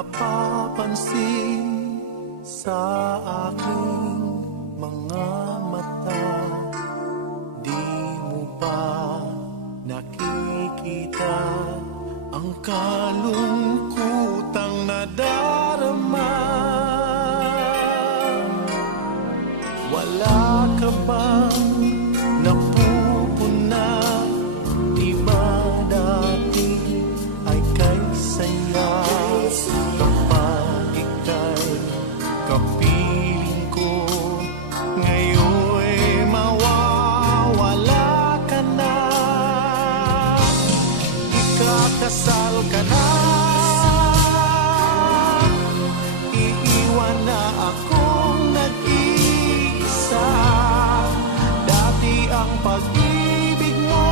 napapansin sa aking mga mata. Di mo ba nakikita ang kalungkutang nadarama? Wala ka bang napupuna? Di ba dati ay kay saya? Kapag ika'y kapiling ko, ngayon'y mawawala ka na. Ikakasal ka na, iiwan na akong nag-iisa. Dati ang pag-ibig mo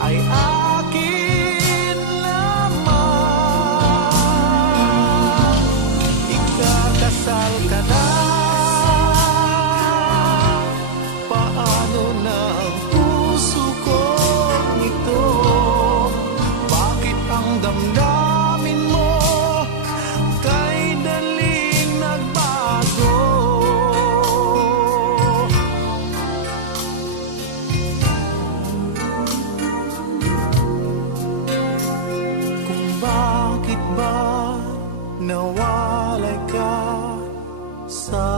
ay akin lamang. Ikakasal ka na, paano na ang puso kong ito? Bakit ang damdamin mo kay daling nagbago? Kung bakit ba nawalay ka sa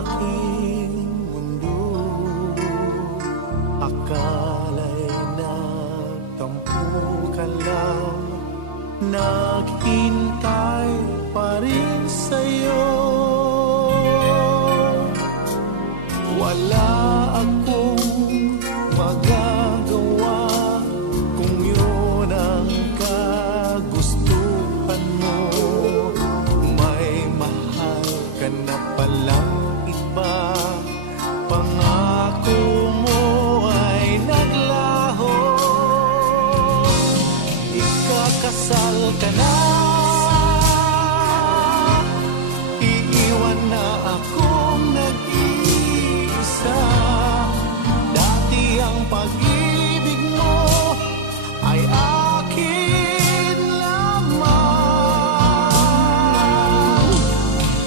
aking mundo, akala'y nagtampo ka lang, naghintay pa rin sa'yo. Wala akong magagawa kung yun ang kagustuhan mo. May mahal ka na palang iba, pangako mo ay naglaho. Ikakasal ka na, iiwan na akong nag-iisa. Dati ang pag-ibig mo ay akin lamang.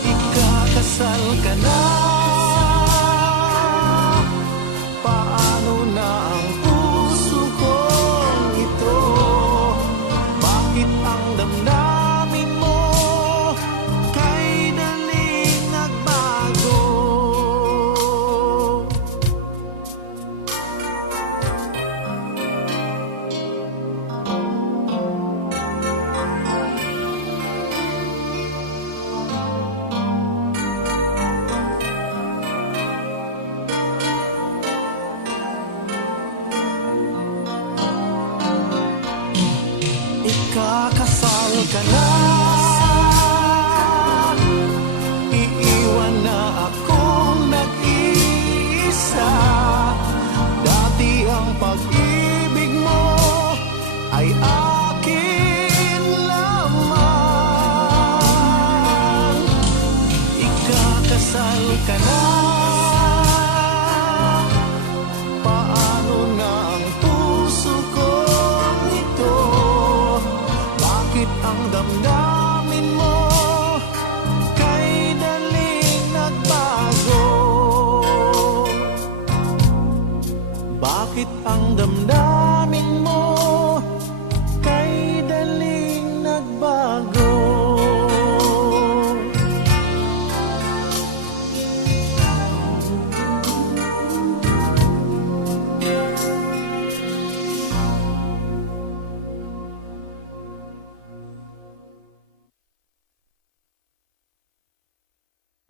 Ikakasal ka na, paano na ang puso kong ito? Bakit ang damdamin mo kay daling nagbago? Ikakasal ka na, iiwan na akong nag-iisa. Dati ang pag-ibig mo ay akin lamang. Ikakasal ka na, paano na ang puso kong ito? Bakit ang damdamin mo kay daling nagbago? Bakit ang damdamin mo